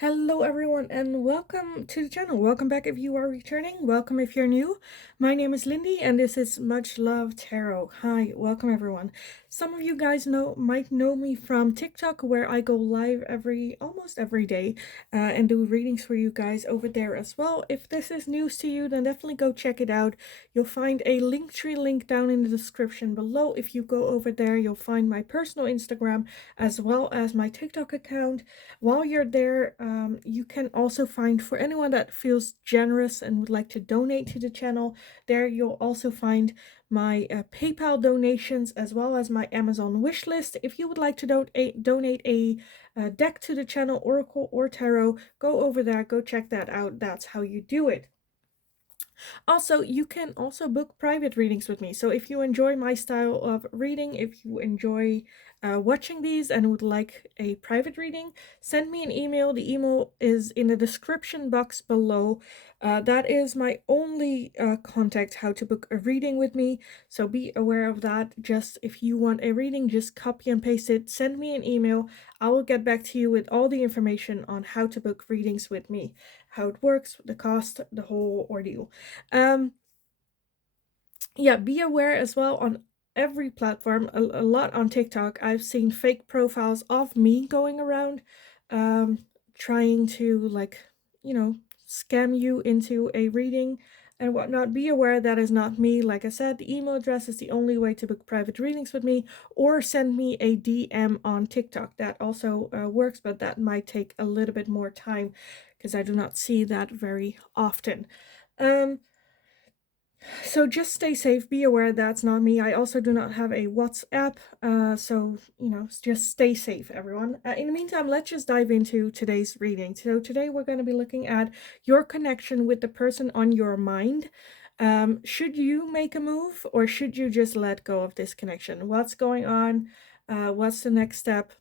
Hello everyone and welcome to the channel. Welcome back if you are returning. Welcome if you're new. My name is Lindy and this is Much Love Tarot. Hi, welcome everyone. Some of you guys might know me from TikTok where I go live almost every day and do readings for you guys over there as well. If this is news to you, then definitely go check it out. You'll find a Linktree link down in the description below. If you go over there, you'll find my personal Instagram as well as my TikTok account. While you're there, you can also find, for anyone that feels generous and would like to donate to the channel, there you'll also find my PayPal donations as well as my Amazon wish list. If you would like to donate a deck to the channel, Oracle or Tarot, go over there, go check that out. That's how you do it. Also, you can also book private readings with me. So if you enjoy my style of reading, if you enjoy watching these and would like a private reading, send me an email. The email is in the description box below. That is my only contact how to book a reading with me. So be aware of that. Just if you want a reading, just copy and paste it. Send me an email. I will get back to you with all the information on how to book readings with me, how it works, the cost, the whole ordeal. Yeah, be aware as well on every platform, a lot on TikTok. I've seen fake profiles of me going around, trying to, like, scam you into a reading and whatnot. Be aware that is not me. Like I said, the email address is the only way to book private readings with me, or send me a DM on TikTok. That also works, but that might take a little bit more time because I do not see that very often. So just stay safe, be aware that's not me. I also do not have a WhatsApp, so, just stay safe, everyone. In the meantime, let's just dive into today's reading. So today we're going to be looking at your connection with the person on your mind. Should you make a move or should you just let go of this connection? What's going on? What's the next step?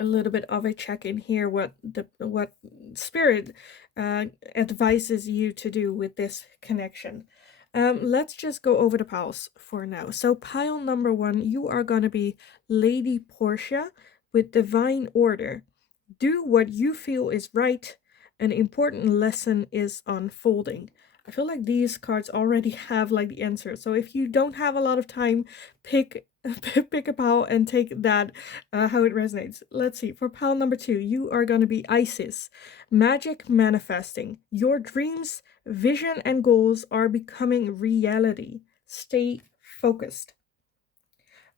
A little bit of a check-in here, what spirit advises you to do with this connection. Let's just go over the piles for now. So pile number 1, you are going to be Lady Portia with Divine Order. Do what you feel is right. An important lesson is unfolding. I feel like these cards already have like the answer. So if you don't have a lot of time, pick a pile and take that how it resonates. Let's see. For pile number 2, you are going to be Isis. Magic manifesting. Your dreams, vision, and goals are becoming reality. Stay focused.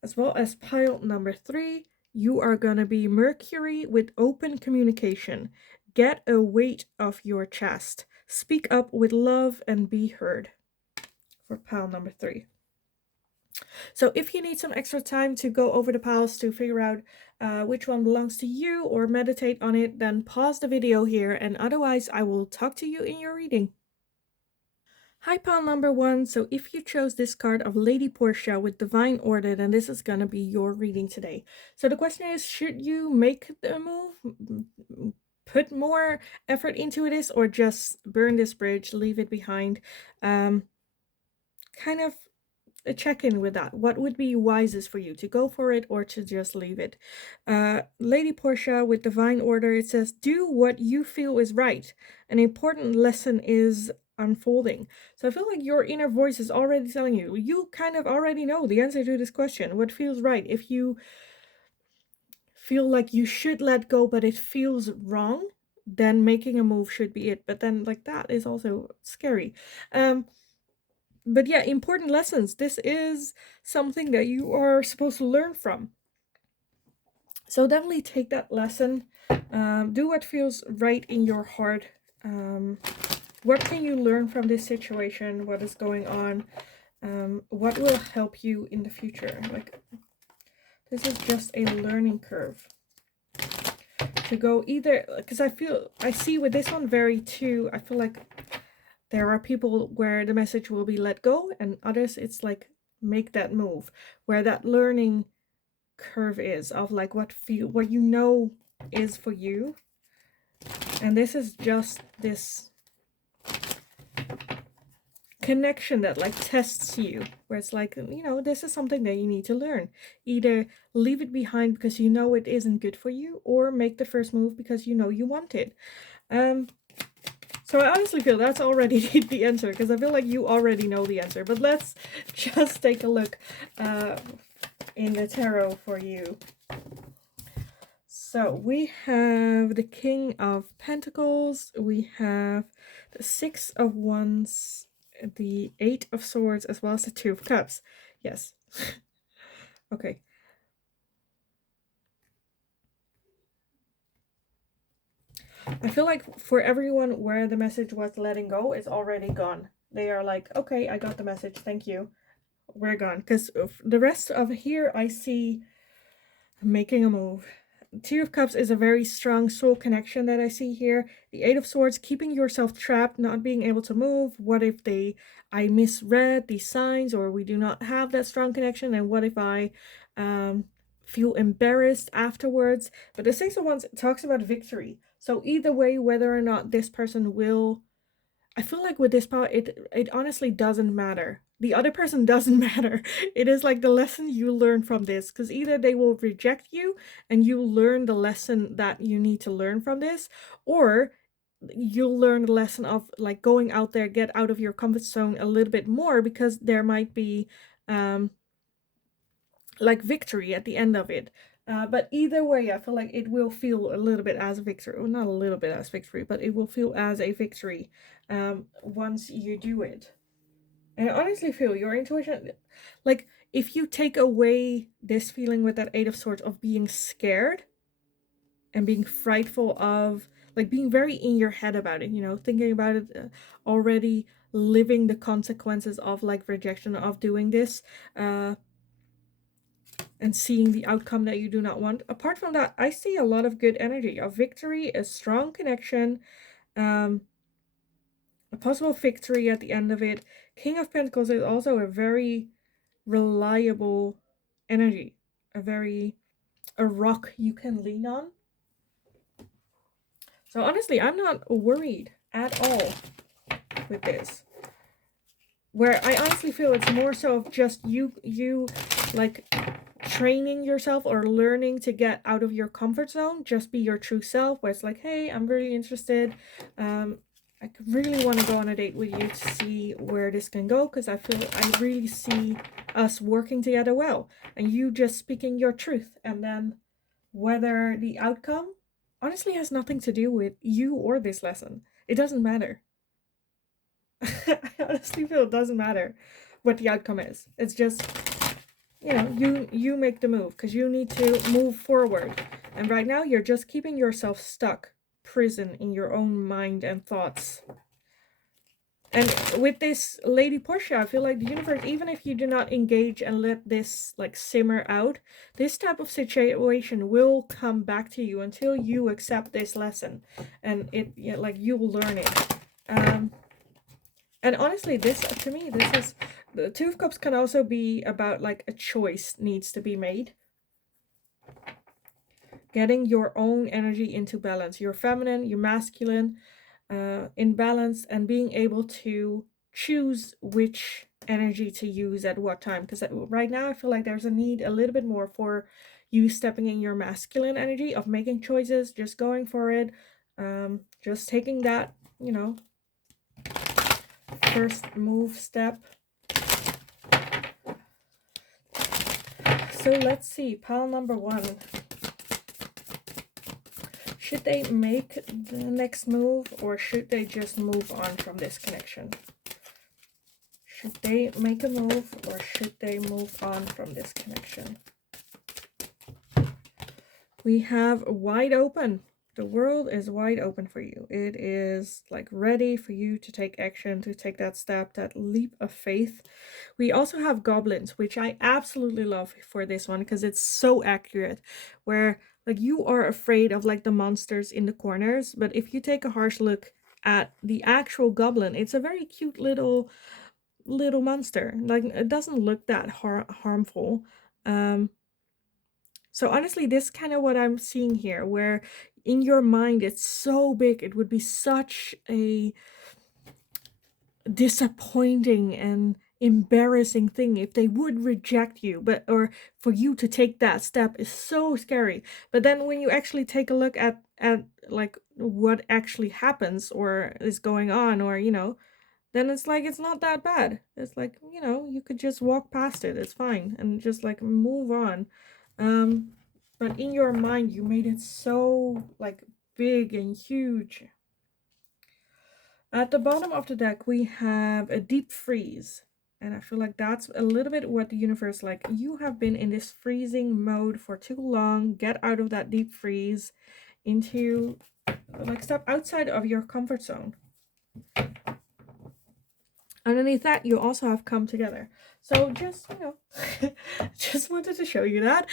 As well as pile number 3, you are going to be Mercury with open communication. Get a weight off your chest. Speak up with love and be heard. For pile number 3. So if you need some extra time to go over the piles to figure out which one belongs to you or meditate on it, then pause the video here, and otherwise I will talk to you in your reading. Hi, pile number 1. So if you chose this card of Lady Portia with Divine Order, then this is going to be your reading today. So the question is, should you make the move, put more effort into this, or just burn this bridge, leave it behind? Kind of a check-in with that. What would be wisest for you, to go for it or to just leave it? Lady Portia with Divine Order, it says, do what you feel is right. An important lesson is unfolding. So I feel like your inner voice is already telling you, you kind of already know the answer to this question, what feels right. If you feel like you should let go but it feels wrong, then making a move should be it. But then, like, that is also scary. But yeah, important lessons. This is something that you are supposed to learn from. So definitely take that lesson. Do what feels right in your heart. What can you learn from this situation? What is going on? What will help you in the future? Like, this is just a learning curve. To go either, because I see with this one very too, I feel like there are people where the message will be let go, and others it's like make that move, where that learning curve is of like what you know is for you. And this is just this connection that like tests you, where it's like, you know, this is something that you need to learn. Either leave it behind because you know it isn't good for you, or make the first move because you know you want it. So I honestly feel that's already the answer, because I feel like you already know the answer. But let's just take a look in the tarot for you. So we have the King of Pentacles, we have the Six of Wands, the Eight of Swords, as well as the Two of Cups. Yes. Okay. I feel like for everyone where the message was letting go, it's already gone. They are like, okay, I got the message, thank you. We're gone. Because the rest of here, I see making a move. Two of Cups is a very strong soul connection that I see here. The Eight of Swords, keeping yourself trapped, not being able to move. What if I misread these signs, or we do not have that strong connection? And what if I feel embarrassed afterwards? But the Six of Wands talks about victory. So either way, whether or not this person will, I feel like with this power, it honestly doesn't matter. The other person doesn't matter. It is like the lesson you learn from this, because either they will reject you and you learn the lesson that you need to learn from this, or you'll learn the lesson of like going out there, get out of your comfort zone a little bit more, because there might be like victory at the end of it. But either way, I feel like it will feel a little bit as a victory. Well, not a little bit as victory, but it will feel as a victory once you do it. And I honestly feel your intuition, like if you take away this feeling with that Eight of Swords of being scared and being frightful of, like being very in your head about it, you know, thinking about it already, living the consequences of like rejection of doing this, and seeing the outcome that you do not want. Apart from that, I see a lot of good energy, a victory, a strong connection, a possible victory at the end of it. King of Pentacles is also a very reliable energy, a rock you can lean on. So honestly, I'm not worried at all with this. Where I honestly feel it's more so of just you like training yourself or learning to get out of your comfort zone, just be your true self, where it's like, hey, I'm really interested, I really want to go on a date with you to see where this can go, because I feel I really see us working together well, and you just speaking your truth. And then whether the outcome honestly has nothing to do with you or this lesson, it doesn't matter. I honestly feel it doesn't matter what the outcome is. It's just, you know, you make the move, because you need to move forward. And right now you're just keeping yourself stuck, prison in your own mind and thoughts. And with this Lady Portia, I feel like the universe, even if you do not engage and let this like simmer out, this type of situation will come back to you until you accept this lesson, and it, yeah, like you'll learn it. And honestly, this, to me, this is, the Two of Cups can also be about like a choice needs to be made. Getting your own energy into balance, your feminine, your masculine, in balance, and being able to choose which energy to use at what time. Because right now I feel like there's a need a little bit more for you stepping in your masculine energy of making choices, just going for it, just taking that, you know, first move step. So let's see, pile number one. Should they make the next move, or should they just move on from this connection? Should they make a move, or should they move on from this connection? We have wide open. The world is wide open for you. It is like ready for you to take action, to take that step, that leap of faith. We also have goblins, which I absolutely love for this one, because it's so accurate, where like you are afraid of like the monsters in the corners, but if you take a harsh look at the actual goblin, it's a very cute little monster. Like it doesn't look that harmful. So honestly, this is kind of what I'm seeing here, where in your mind it's so big, it would be such a disappointing and embarrassing thing if they would reject you, but or for you to take that step is so scary. But then when you actually take a look at like what actually happens or is going on, or then it's like it's not that bad. It's like, you could just walk past it. It's fine and just like move on. Um but in your mind you made it so like big and huge. At the bottom of the deck, we have a deep freeze. And I feel like that's a little bit what the universe, like, you have been in this freezing mode for too long. Get out of that deep freeze into, like, step outside of your comfort zone. Underneath that, you also have come together. So just, just wanted to show you that.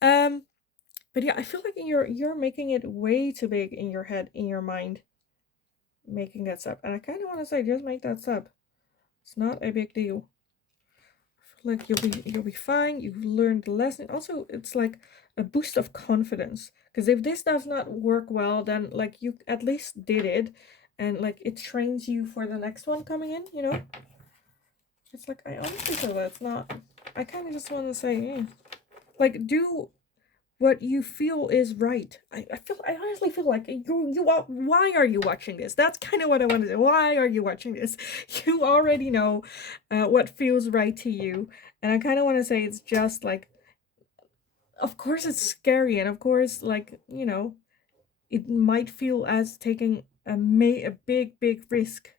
But yeah, I feel like you're making it way too big in your head, in your mind, making that step. And I kind of want to say, just make that step. It's not a big deal. Like you'll be fine. You've learned the lesson. Also, it's like a boost of confidence. Because if this does not work well, then like you at least did it, and like it trains you for the next one coming in. It's like I honestly feel that's not. I kind of just want to say, like do what you feel is right. I honestly feel like why are you watching this? That's kind of what I want to say. Why are you watching this? You already know what feels right to you. And I kind of want to say it's just like, of course it's scary, and of course, like, it might feel as taking a big risk.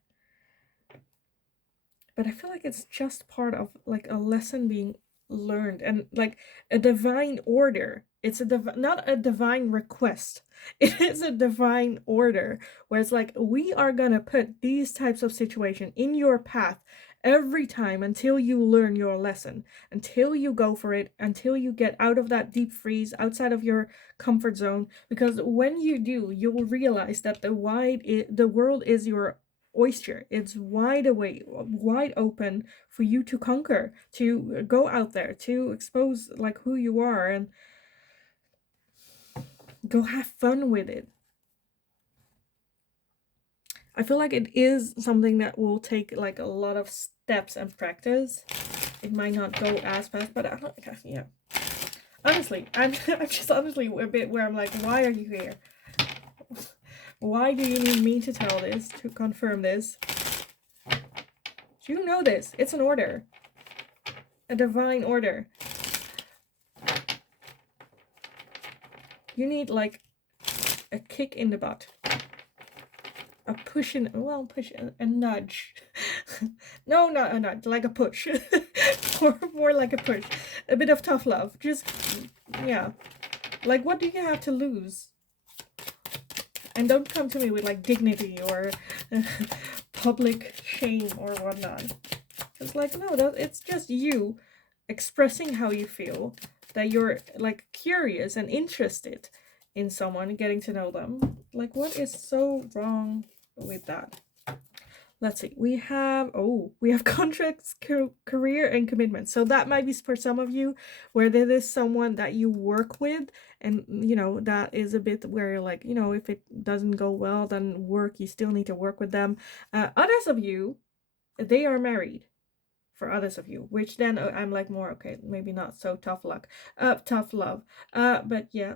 But I feel like it's just part of like a lesson being learned, and like a divine order. It's not a divine request. It is a divine order where it's like we are gonna put these types of situation in your path every time until you learn your lesson, until you go for it, until you get out of that deep freeze, outside of your comfort zone. Because when you do, you will realize that the world is your oyster. It's wide open for you to conquer, to go out there, to expose like who you are, and go have fun with it. I feel like it is something that will take like a lot of steps and practice. It might not go as fast, but yeah. Honestly, I'm just honestly a bit where I'm like, why are you here? Why do you need me to tell this, to confirm this? You know this. It's an order. A divine order. You need like a kick in the butt. A push a nudge. No, not a nudge, like a push. more like a push. A bit of tough love. Just, yeah. Like, what do you have to lose? And don't come to me with like dignity or public shame or whatnot. It's like, no, it's just you expressing how you feel, that you're like curious and interested in someone, getting to know them. Like, what is so wrong with that? Let's see. We have contracts, career, and commitment. So that might be for some of you where there is someone that you work with, and that is a bit where like, if it doesn't go well, then you still need to work with them. Others of you, they are married. For others of you, which then I'm like more okay, maybe not so tough love. But yeah.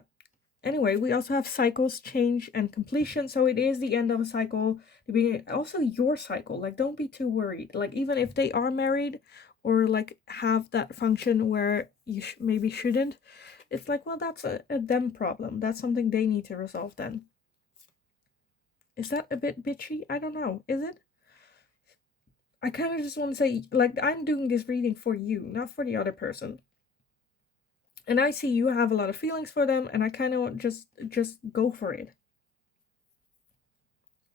Anyway, we also have cycles, change, and completion. So it is the end of a cycle, the beginning. Also, your cycle. Like, don't be too worried. Like, even if they are married or like have that function where you maybe shouldn't, it's like, well, that's a them problem. That's something they need to resolve then. Is that a bit bitchy? I don't know. Is it? I kind of just want to say, like, I'm doing this reading for you, not for the other person. And I see you have a lot of feelings for them, and I kind of just go for it.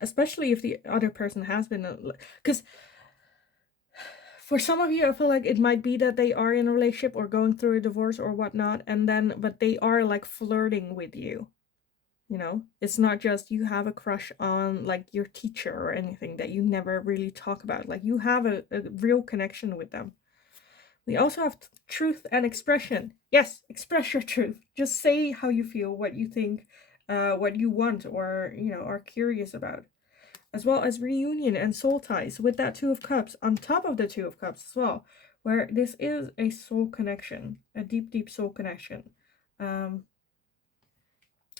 Especially if the other person has been, because for some of you, I feel like it might be that they are in a relationship or going through a divorce or whatnot, but they are like flirting with you. It's not just you have a crush on like your teacher or anything that you never really talk about. Like, you have a real connection with them. We also have truth and expression. Yes, express your truth. Just say how you feel, what you think, what you want, or are curious about. as well as reunion and soul ties with that Two of Cups on top of the Two of Cups as well, where this is a soul connection, a deep, deep soul connection, and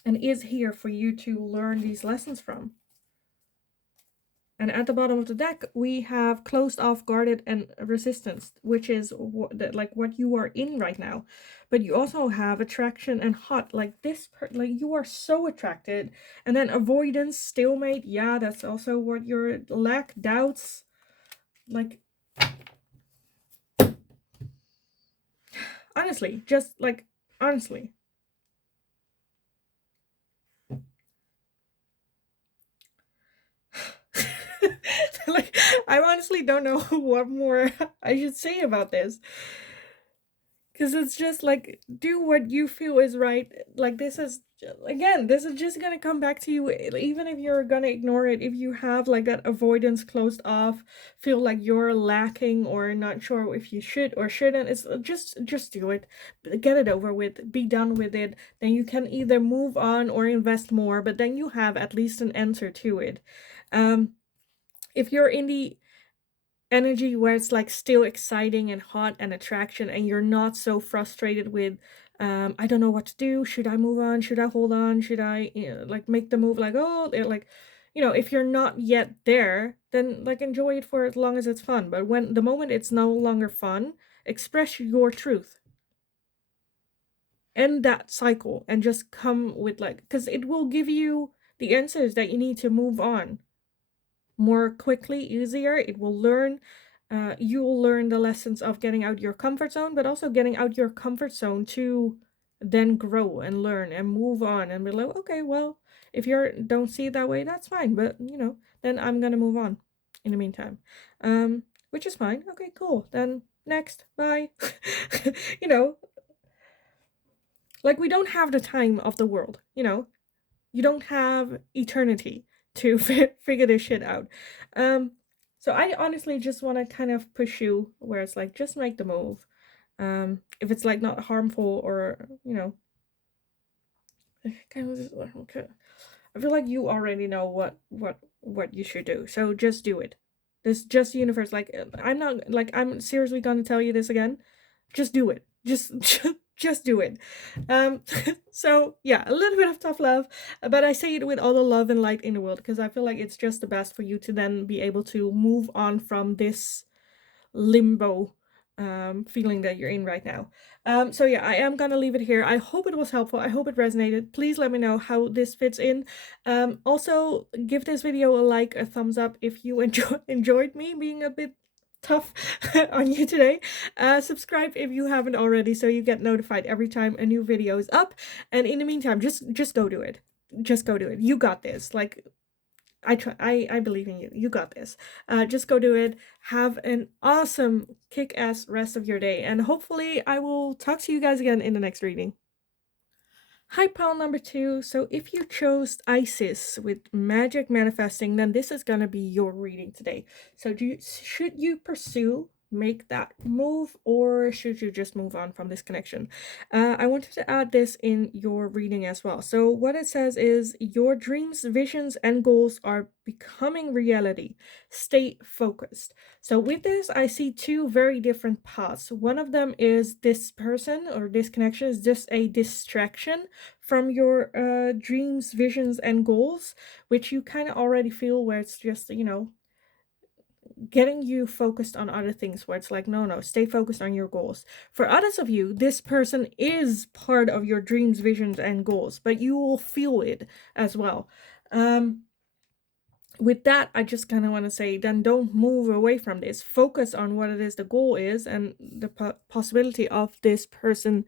is here for you to learn these lessons from. And at the bottom of the deck, we have closed off, guarded, and resistance, which is like what you are in right now. But you also have attraction and hot, like this, like you are so attracted. And then avoidance, stalemate, yeah, that's also what you're, lack, doubts, like, honestly, just like, honestly. Like, I honestly don't know what more I should say about this. Because it's just like, do what you feel is right. Like, this is, again, this is just gonna come back to you, even if you're gonna ignore it. If you have like that avoidance closed off, feel like you're lacking or not sure if you should or shouldn't, it's just do it. Get it over with, be done with it. Then you can either move on or invest more, but then you have at least an answer to it. If you're in the energy where it's like still exciting and hot and attraction, and you're not so frustrated with I don't know what to do, should I move on, should I hold on, should I, like, make the move, like, oh, like, if you're not yet there, then like enjoy it for as long as it's fun. But when the moment it's no longer fun, express your truth, end that cycle, and just come with, like, because it will give you the answers that you need to move on more quickly, easier. It will learn, you will learn the lessons of getting out your comfort zone, but also getting out your comfort zone to then grow and learn and move on and be like, okay, well, if you don't see it that way, that's fine, but then I'm gonna move on in the meantime, which is fine. Okay, cool, then next, bye. you know like, we don't have the time of the world. You don't have eternity to figure this shit out. So I honestly just want to kind of push you where it's like, just make the move. If it's like not harmful, or kind of, okay. I feel like you already know what you should do. So just do it. This just universe, like, I'm not, like, I'm seriously gonna tell you this again. Just do it. Just do it. So yeah, a little bit of tough love, but I say it with all the love and light in the world, because I feel like it's just the best for you to then be able to move on from this limbo feeling that you're in right now. So yeah, I am gonna leave it here. I hope it was helpful. I hope it resonated. Please let me know how this fits in. Also, give this video a like, a thumbs up if you enjoyed me being a bit tough on you today. Subscribe if you haven't already, so you get notified every time a new video is up. And in the meantime, just go do it. Just go do it. You got this. Like, I believe in you. You got this. Just go do it. Have an awesome kick-ass rest of your day, and hopefully I will talk to you guys again in the next reading. Hi, pile number 2. So if you chose Isis with magic manifesting, then this is gonna be your reading today. So should you pursue, make that move, or should you just move on from this connection? I wanted to add this in your reading as well. So what it says is, your dreams, visions, and goals are becoming reality. Stay focused. So with this, I see two very different paths. One of them is this person or this connection is just a distraction from your dreams, visions, and goals, which you kind of already feel, where it's just, getting you focused on other things, where it's like, no, stay focused on your goals. For others of you, this person is part of your dreams, visions, and goals, but you will feel it as well. With that, I just kind of want to say, then don't move away from this. Focus on what it is the goal is, and the possibility of this person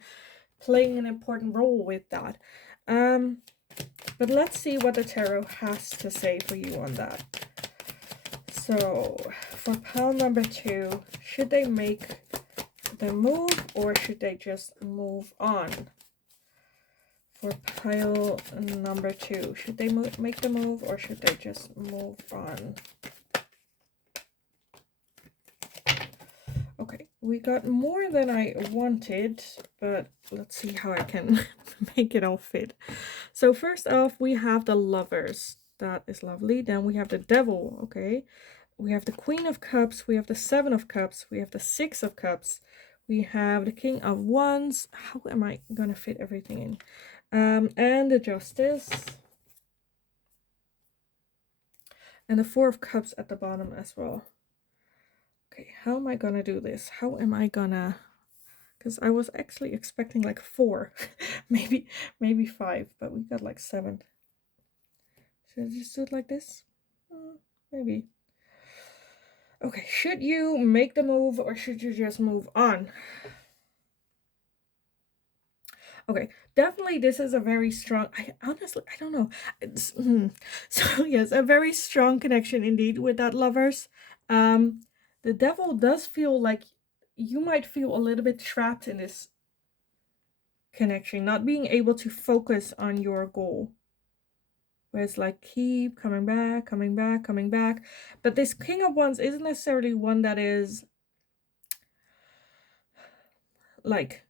playing an important role with that. But let's see what the tarot has to say for you on that. So for pile number 2, should they make the move, or should they just move on? For pile number 2, should they make the move, or should they just move on? Okay, we got more than I wanted, but let's see how I can make it all fit. So first off, we have the Lovers. That is lovely. Then we have the Devil. Okay. We have the Queen of Cups. We have the Seven of Cups. We have the Six of Cups. We have the King of Wands. How am I going to fit everything in? And the Justice. And the Four of Cups at the bottom as well. Okay, how am I going to do this? How am I going to... Because I was actually expecting like 4. maybe 5. But we got like 7. Should I just do it like this? Maybe. Okay, should you make the move or should you just move on? Okay, definitely this is a very strong, I don't know. So yes, a very strong connection indeed with that, lovers. The Devil does feel like you might feel a little bit trapped in this connection, not being able to focus on your goal. Where it's like keep coming back, coming back, coming back. But this King of Wands isn't necessarily one that is like,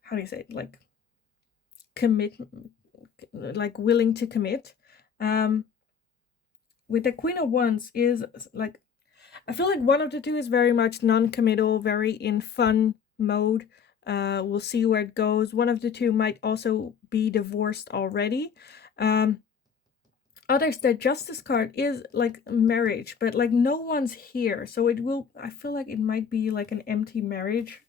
how do you say it? Like commit, like willing to commit. With the Queen of Wands is like, I feel like one of the two is very much non-committal, very in fun mode. We'll see where it goes. One of the two might also be divorced already. Others, the Justice card is like marriage, but like no one's here. So it will, I feel like it might be like an empty marriage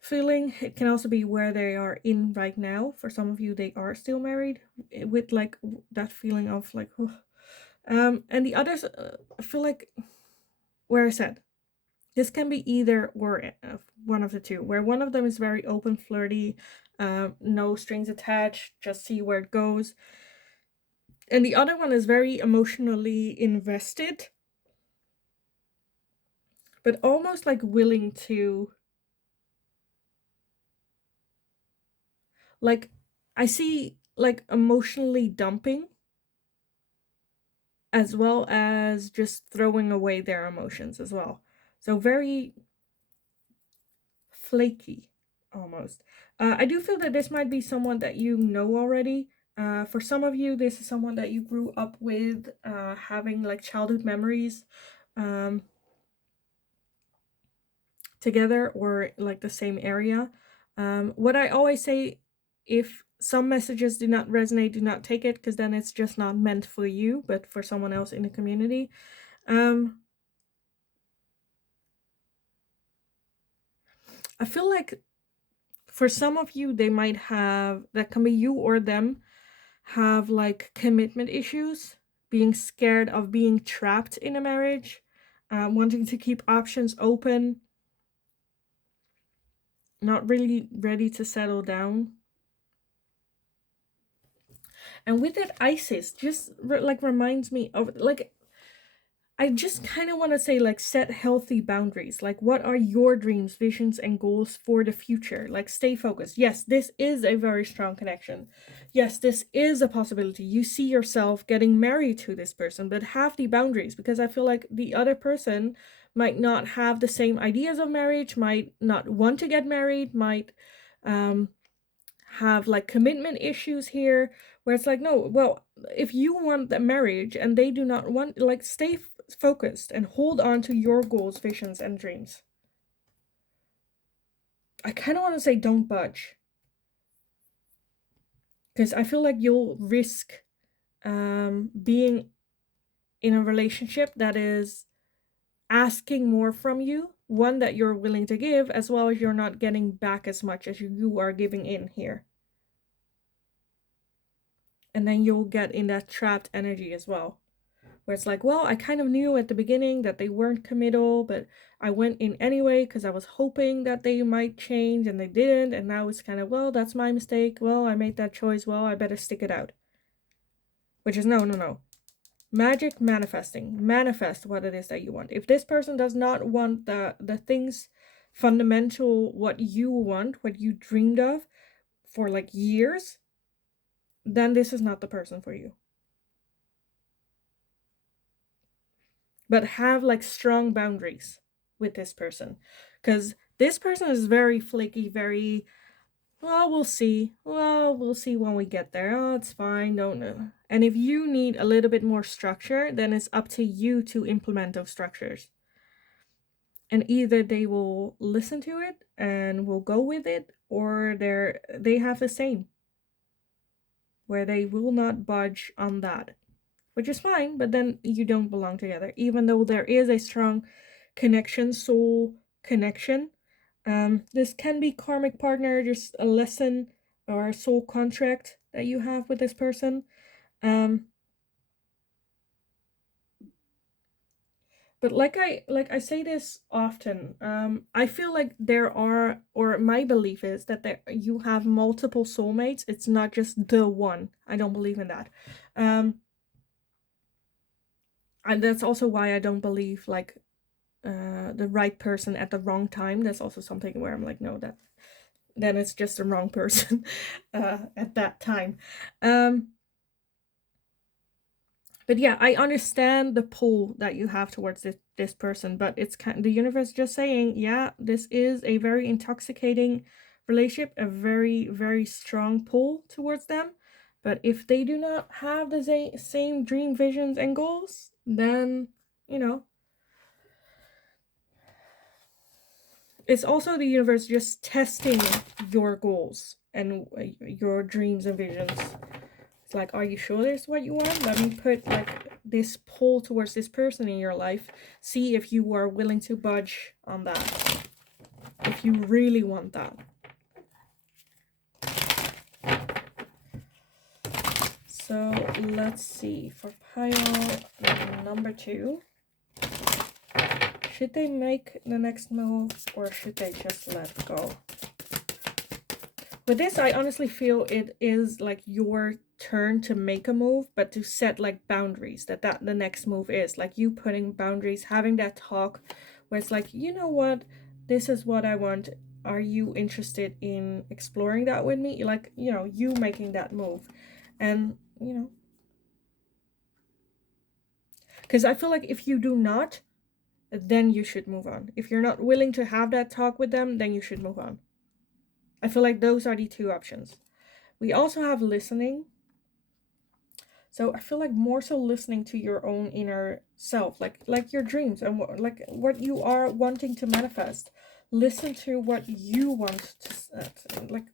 feeling. It can also be where they are in right now. For some of you, they are still married with like that feeling of like, oh. And the others, I feel like, where I said, this can be either or one of the two, where one of them is very open, flirty, no strings attached, just see where it goes. And the other one is very emotionally invested, but almost like willing to, like, I see like emotionally dumping as well as just throwing away their emotions as well. So very flaky almost. I do feel that this might be someone that you know already. For some of you, this is someone that you grew up with, having like childhood memories together or like the same area. What I always say, if some messages do not resonate, do not take it, because then it's just not meant for you, but for someone else in the community. I feel like for some of you, they might have, that can be you or them, have like commitment issues, being scared of being trapped in a marriage, wanting to keep options open, not really ready to settle down. And with that, Isis just like reminds me of like, I just kind of want to say, like, set healthy boundaries. Like, what are your dreams, visions, and goals for the future? Like, stay focused. Yes, this is a very strong connection. Yes, this is a possibility. You see yourself getting married to this person, but have the boundaries, because I feel like the other person might not have the same ideas of marriage, might not want to get married, might have like commitment issues here, where it's like, no, well, if you want the marriage and they do not want, like, stay focused and hold on to your goals, visions, and dreams. I kind of want to say don't budge, because I feel like you'll risk being in a relationship that is asking more from you, one that you're willing to give, as well as you're not getting back as much as you are giving in here. And then you'll get in that trapped energy as well, where it's like, well, I kind of knew at the beginning that they weren't committal, but I went in anyway because I was hoping that they might change, and they didn't, and now it's kind of, well, that's my mistake, well, I made that choice, well, I better stick it out. Which is no. Magic manifesting. Manifest what it is that you want. If this person does not want the things fundamental, what you want, what you dreamed of for like years, then this is not the person for you. But have like strong boundaries with this person, because this person is very flaky, very Well, we'll see. Well, we'll see when we get there. Oh, it's fine. Don't know. And if you need a little bit more structure, then it's up to you to implement those structures. And either they will listen to it and will go with it, or they have the same, where they will not budge on that, which is fine, but then you don't belong together, even though there is a strong connection, soul connection. This can be karmic partner, just a lesson or a soul contract that you have with this person. But like I say this often, I feel like there are, or my belief is that you have multiple soulmates. It's not just the one. I don't believe in that. And that's also why I don't believe like the right person at the wrong time. That's also something where I'm like, no, that then it's just the wrong person at that time. But yeah, I understand the pull that you have towards this person, but it's the universe just saying, yeah, this is a very intoxicating relationship, a very, very strong pull towards them. But if they do not have the same dream, visions, and goals, then, you know, it's also the universe just testing your goals and your dreams and visions. It's like, are you sure this is what you want? Let me put like this pull towards this person in your life. See if you are willing to budge on that. If you really want that. So let's see. For pile number 2. Should they make the next move or should they just let go? With this, I honestly feel it is like your turn to make a move, but to set like boundaries, that the next move is like you putting boundaries, having that talk where it's like, you know what, this is what I want. Are you interested in exploring that with me? Like, you know, you making that move. And, you know, because I feel like if you do not, then you should move on. If you're not willing to have that talk with them, then you should move on. I feel like those are the 2 options. We also have listening. So I feel like more so listening to your own inner self, like your dreams and what you are wanting to manifest. Listen to what you want to like.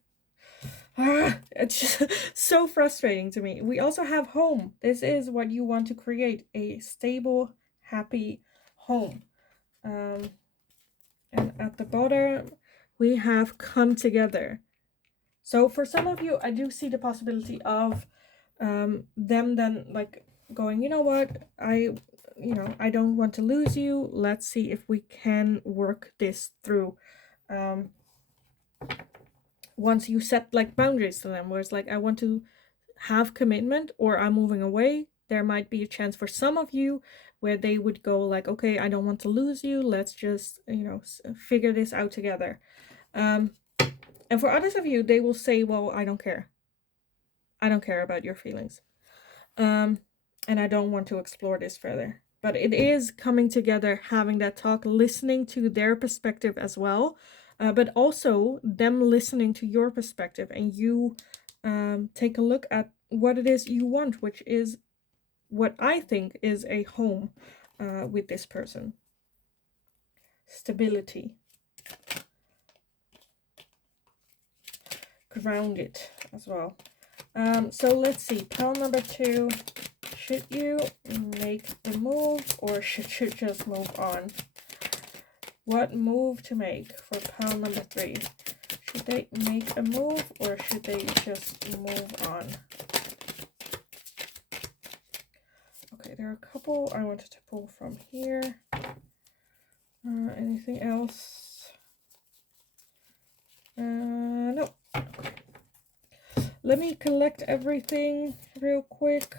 It's just so frustrating to me. We also have home. This is what you want to create, a stable, happy home. And at the bottom, we have come together. So for some of you, I do see the possibility of them then like going, you know what, I don't want to lose you. Let's see if we can work this through. Once you set like boundaries to them, where it's like, I want to have commitment or I'm moving away, there might be a chance for some of you where they would go like, okay, I don't want to lose you. Let's just, figure this out together. And for others of you, they will say, well, I don't care. I don't care about your feelings. And I don't want to explore this further. But it is coming together, having that talk, listening to their perspective as well, but also them listening to your perspective, and you take a look at what it is you want, which is what I think is a home with this person. Stability. Grounded as well. So let's see, pile number 2. Should you make the move or should you just move on? What move to make for pile number 3? Should they make a move or should they just move on? Okay, there are a couple I wanted to pull from here. Anything else? No. Okay. Let me collect everything real quick.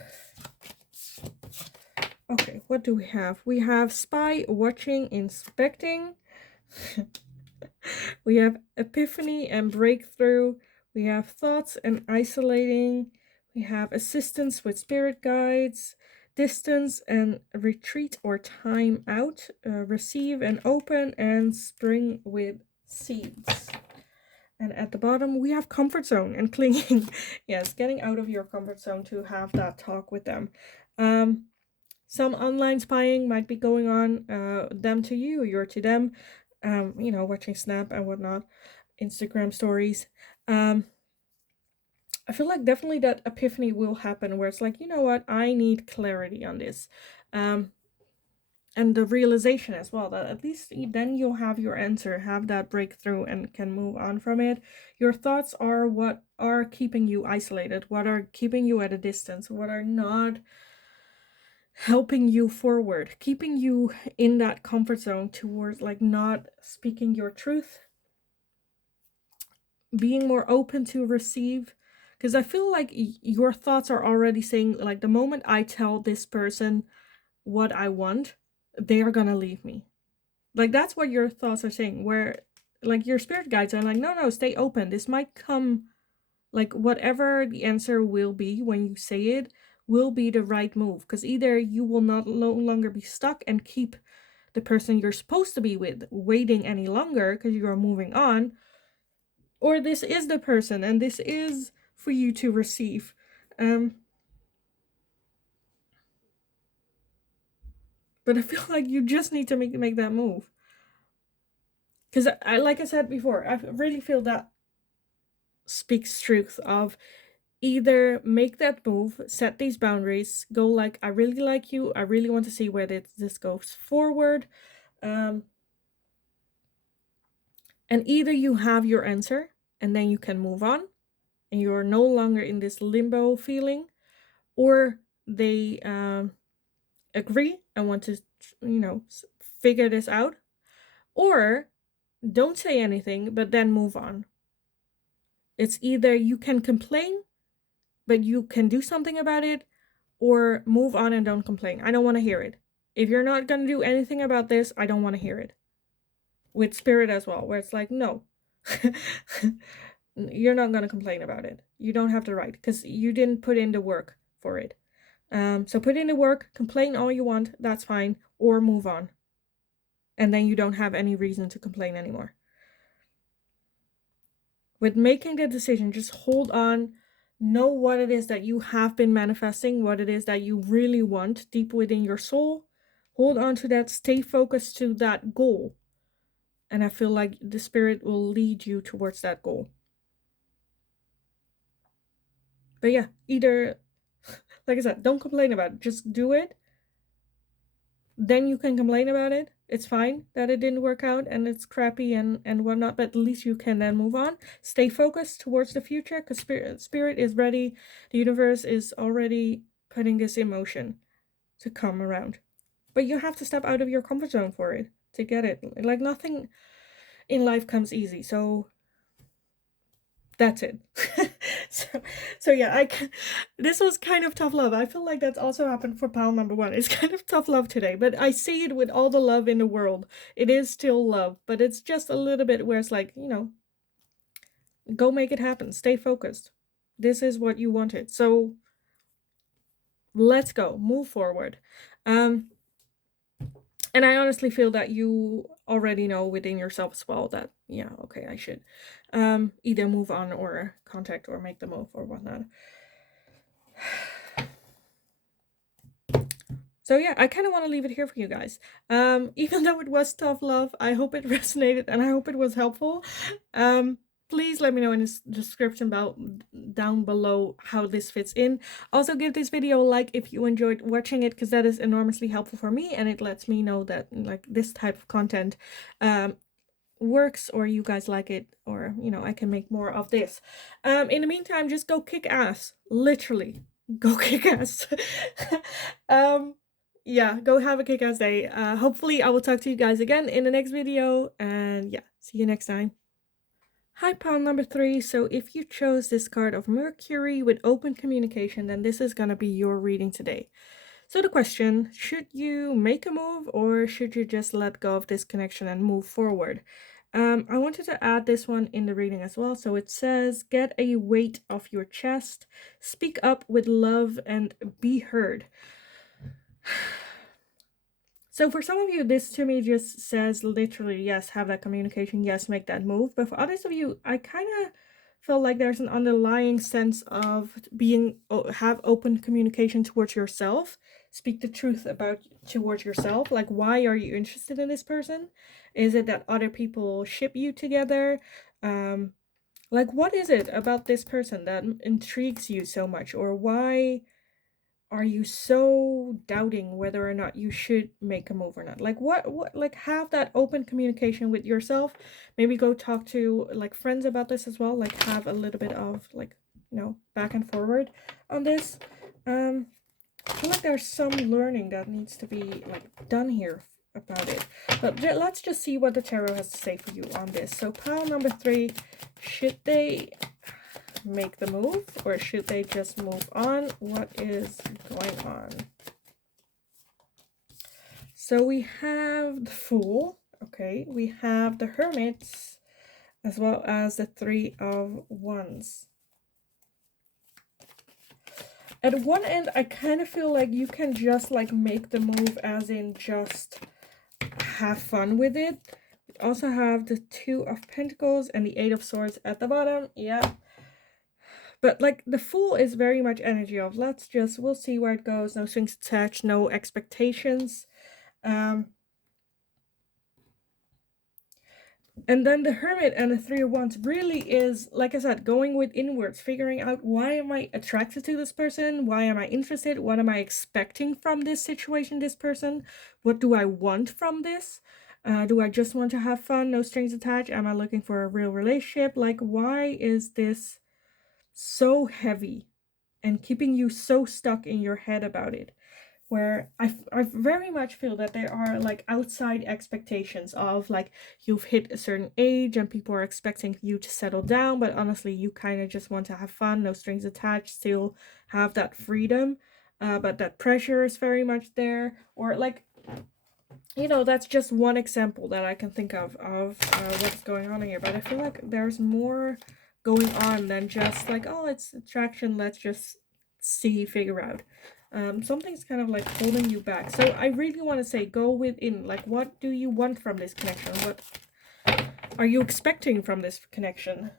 Okay, what do we have? We have spy, watching, inspecting. We have epiphany and breakthrough. We have thoughts and isolating. We have assistance with spirit guides, distance and retreat or time out, receive and open, and spring with seeds. And at the bottom, we have comfort zone and clinging. Yes, getting out of your comfort zone to have that talk with them. Some online spying might be going on, them to you, you're to them, watching Snap and whatnot, Instagram stories. I feel like definitely that epiphany will happen where it's like, you know what, I need clarity on this. And the realization as well that at least then you'll have your answer, have that breakthrough, and can move on from it. Your thoughts are what are keeping you isolated, what are keeping you at a distance, what are not helping you forward, keeping you in that comfort zone towards like not speaking your truth, being more open to receive. Because I feel like your thoughts are already saying, like, the moment I tell this person what I want, they are gonna leave me. Like, that's what your thoughts are saying, where like your spirit guides are like, no, stay open. This might come, like, whatever the answer will be when you say it will be the right move, because either you will not no longer be stuck and keep the person you're supposed to be with waiting any longer because you are moving on, or this is the person and this is for you to receive. But I feel like you just need to make that move, because I like I said before, I really feel that speaks truth of either make that move, set these boundaries, go like, I really like you, I really want to see where this goes forward. And either you have your answer and then you can move on and you're no longer in this limbo feeling, or they agree and want to, figure this out, or don't say anything but then move on. It's either you can complain but you can do something about it, or move on and don't complain. I don't want to hear it. If you're not going to do anything about this, I don't want to hear it. With spirit as well, where it's like, no, you're not going to complain about it. You don't have the right, because you didn't put in the work for it. So put in the work, complain all you want, that's fine, or move on. And then you don't have any reason to complain anymore. With making the decision, just hold on. Know what it is that you have been manifesting, what it is that you really want deep within your soul. Hold on to that, stay focused to that goal. And I feel like the spirit will lead you towards that goal. But yeah, either, like I said, don't complain about it, just do it. Then you can complain about it. It's fine that it didn't work out and it's crappy and whatnot, but at least you can then move on. Stay focused towards the future, because spirit is ready. The universe is already putting this in motion to come around. But you have to step out of your comfort zone for it to get it. Like, nothing in life comes easy. So that's it. so yeah, this was kind of tough love. I feel like that's also happened for pile number 1. It's kind of tough love today, but I see it with all the love in the world. It is still love, but it's just a little bit where it's like, go make it happen. Stay focused. This is what you wanted. So let's go. Move forward. And I honestly feel that you already know within yourself as well that, yeah, okay, I should either move on or contact or make the move or whatnot. So yeah, I kind of want to leave it here for you guys. Even though it was tough love, I hope it resonated and I hope it was helpful. Please let me know in the description down below how this fits in. Also, give this video a like if you enjoyed watching it, because that is enormously helpful for me and it lets me know that like this type of content works, or you guys like it, or I can make more of this. In the meantime, just go kick ass. Literally, go kick ass. Yeah, go have a kick ass day. Hopefully I will talk to you guys again in the next video, and yeah, see you next time. Hi, pile number 3. So if you chose this card of Mercury with open communication, then this is gonna be your reading today. So the question, should you make a move or should you just let go of this connection and move forward? I wanted to add this one in the reading as well. So it says, get a weight off your chest, speak up with love, and be heard. So for some of you, this to me just says literally, yes, have that communication, yes, make that move. But for others of you, I kind of feel like there's an underlying sense of have open communication towards yourself. Speak the truth about towards yourself. Like, why are you interested in this person? Is it that other people ship you together? Like, what is it about this person that intrigues you so much? Or why are you so doubting whether or not you should make a move or not? Like, what, like, have that open communication with yourself. Maybe go talk to, like, friends about this as well. Like, have a little bit of, like, back and forward on this. I feel like there's some learning that needs to be, like, done here about it. But let's just see what the tarot has to say for you on this. So pile number 3, should they make the move or should they just move on? What is going on? So we have the Fool. Okay, we have the Hermit as well as the 3 of Wands. At one end, I kind of feel like you can just, like, make the move, as in just have fun with it. We also have the 2 of Pentacles and the 8 of Swords at the bottom. Yeah. But, like, the Fool is very much energy of, we'll see where it goes. No strings attached, no expectations. And then the Hermit and the 3 of Wands really is, like I said, going with inwards, figuring out, why am I attracted to this person? Why am I interested? What am I expecting from this situation, this person? What do I want from this? Do I just want to have fun, no strings attached? Am I looking for a real relationship? Like, why is this so heavy and keeping you so stuck in your head about it? Where I very much feel that there are, like, outside expectations of, like, you've hit a certain age and people are expecting you to settle down, but honestly you kind of just want to have fun, no strings attached, still have that freedom, but that pressure is very much there. Or, like, that's just one example that I can think of what's going on here. But I feel like there's more going on than just, like, oh, it's attraction, let's just figure out. Something's kind of, like, holding you back. So I really want to say, go within. Like, what do you want from this connection? What are you expecting from this connection?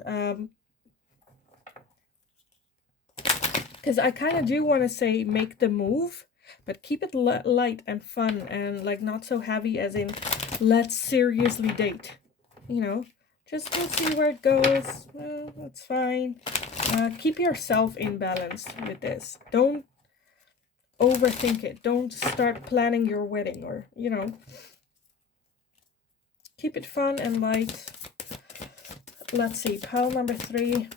Because I kind of do want to say, make the move, but keep it light and fun and, like, not so heavy, as in, let's seriously date. Just we'll see where it goes. That's fine. Keep yourself in balance with this. Don't overthink it. Don't start planning your wedding, or keep it fun and light. Let's see, pile number 3,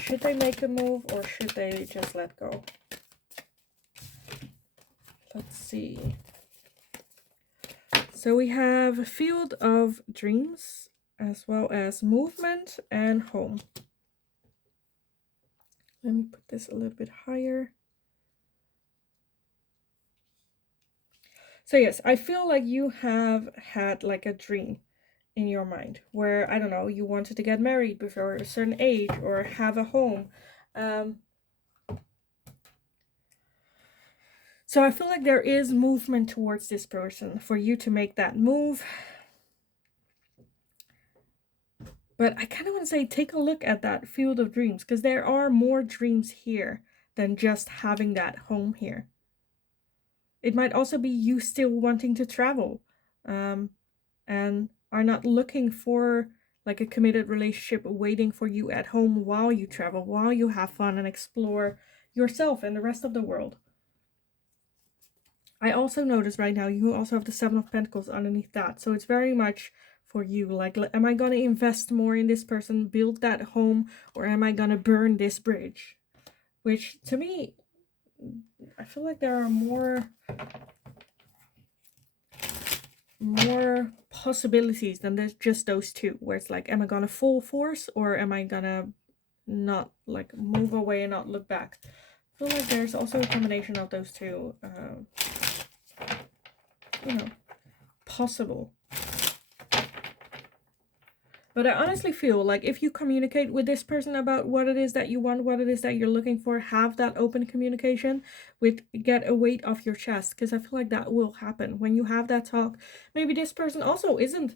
should they make a move or should they just let go? Let's see. So we have a field of dreams as well as movement and home. Let me put this a little bit higher. So yes, I feel like you have had, like, a dream in your mind where, I don't know, you wanted to get married before a certain age or have a home. So I feel like there is movement towards this person for you to make that move. But I kind of want to say, take a look at that field of dreams, because there are more dreams here than just having that home here. It might also be you still wanting to travel, and are not looking for, like, a committed relationship waiting for you at home while you travel, while you have fun and explore yourself and the rest of the world. I also notice right now you also have the 7 of Pentacles underneath that. So it's very much for you. Like, am I going to invest more in this person, build that home, or am I going to burn this bridge? Which, to me, I feel like there are more possibilities than there's just those two, where it's like, am I gonna full force or am I gonna not, like, move away and not look back? I feel like there's also a combination of those two, possible. But I honestly feel like if you communicate with this person about what it is that you want, what it is that you're looking for, have that open communication with get a weight off your chest, because I feel like that will happen when you have that talk. Maybe this person also isn't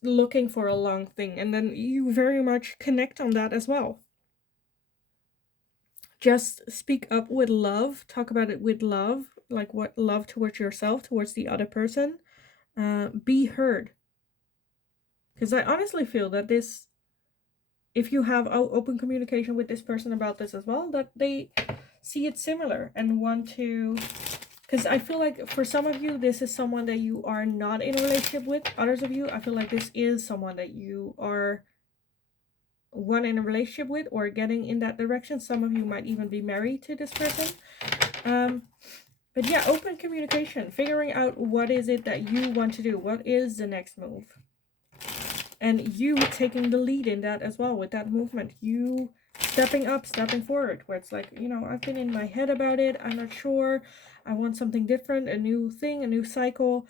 looking for a long thing, and then you very much connect on that as well. Just speak up with love, talk about it with love, like what love towards yourself, towards the other person. Be heard. Because I honestly feel that this, if you have open communication with this person about this as well, that they see it similar and want to, because I feel like for some of you, this is someone that you are not in a relationship with. Others of you, I feel like this is someone that you are one in a relationship with or getting in that direction. Some of you might even be married to this person. But yeah, open communication, figuring out what is it that you want to do, what is the next move, and you taking the lead in that as well with that movement, you stepping up, stepping forward, where it's like, you know, I've been in my head about it, I'm not sure, I want something different, a new thing, a new cycle.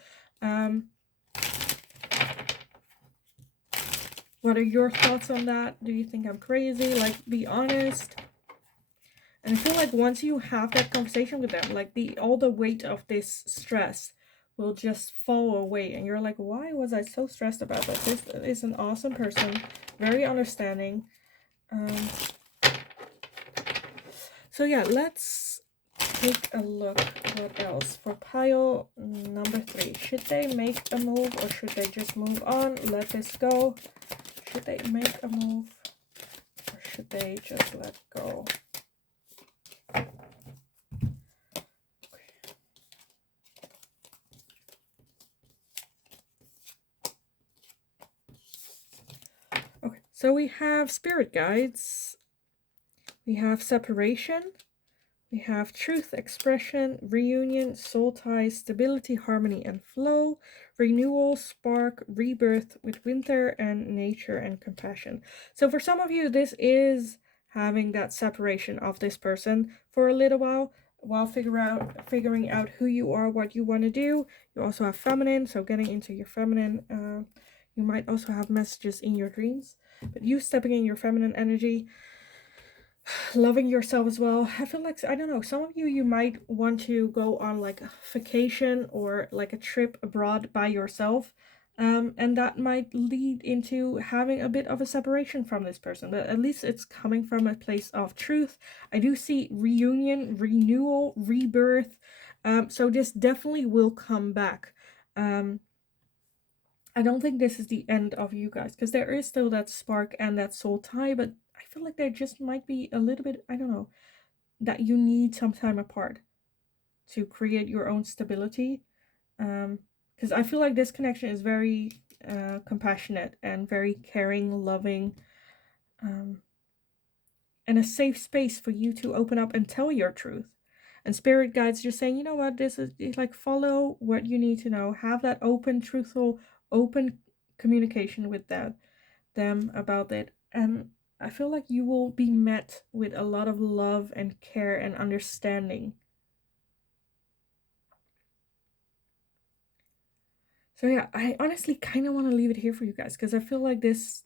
What are your thoughts on that? Do you think I'm crazy? Like, be honest. And I feel like once you have that conversation with them, like all the weight of this stress will just fall away. And you're like, why was I so stressed about that? This is an awesome person, very understanding. So yeah, let's take a look. What else? For pile number 3. Should they make a move or should they just move on? Let this go. Should they make a move or should they just let go? Okay, so we have spirit guides, we have separation, we have truth, expression, reunion, soul ties, stability, harmony, and flow, renewal, spark, rebirth with winter and nature and compassion. So for some of you, this is having that separation of this person for a little while figuring out who you are, what you want to do. You also have feminine, so getting into your feminine. You might also have messages in your dreams, but you stepping in your feminine energy, loving yourself as well. I feel like, I don't know, some of you might want to go on like a vacation or like a trip abroad by yourself. And that might lead into having a bit of a separation from this person, but at least it's coming from a place of truth. I do see reunion, renewal, rebirth. So this definitely will come back. I don't think this is the end of you guys, because there is still that spark and that soul tie, but I feel like there just might be a little bit, I don't know, that you need some time apart to create your own stability. Because I feel like this connection is very compassionate and very caring, loving, and a safe space for you to open up and tell your truth. And spirit guides just saying, you know what, this is like, follow what you need to know, have that open, truthful, open communication with them about it. And I feel like you will be met with a lot of love and care and understanding. So yeah, I honestly kind of want to leave it here for you guys, because I feel like this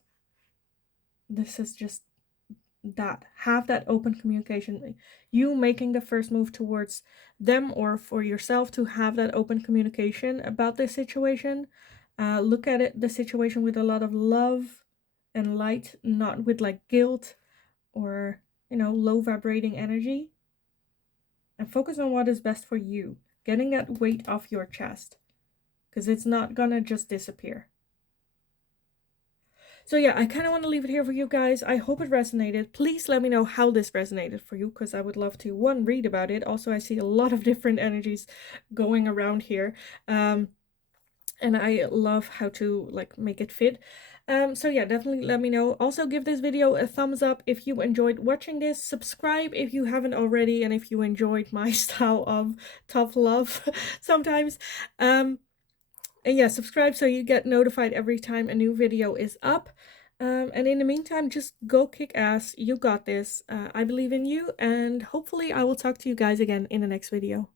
is just that. Have that open communication, you making the first move towards them, or for yourself to have that open communication about this situation. Look at it, the situation, with a lot of love and light, not with like guilt or, you know, low vibrating energy, and focus on what is best for you, getting that weight off your chest, because it's not gonna just disappear. So yeah, I kind of want to leave it here for you guys. I hope it resonated. Please let me know how this resonated for you, because I would love to, one, read about it. Also, I see a lot of different energies going around here. And I love how to like make it fit. So yeah, definitely let me know. Also, give this video a thumbs up if you enjoyed watching this. Subscribe if you haven't already, and if you enjoyed my style of tough love sometimes. And yeah, subscribe so you get notified every time a new video is up. And in the meantime, just go kick ass. You got this. I believe in you, and hopefully I will talk to you guys again in the next video.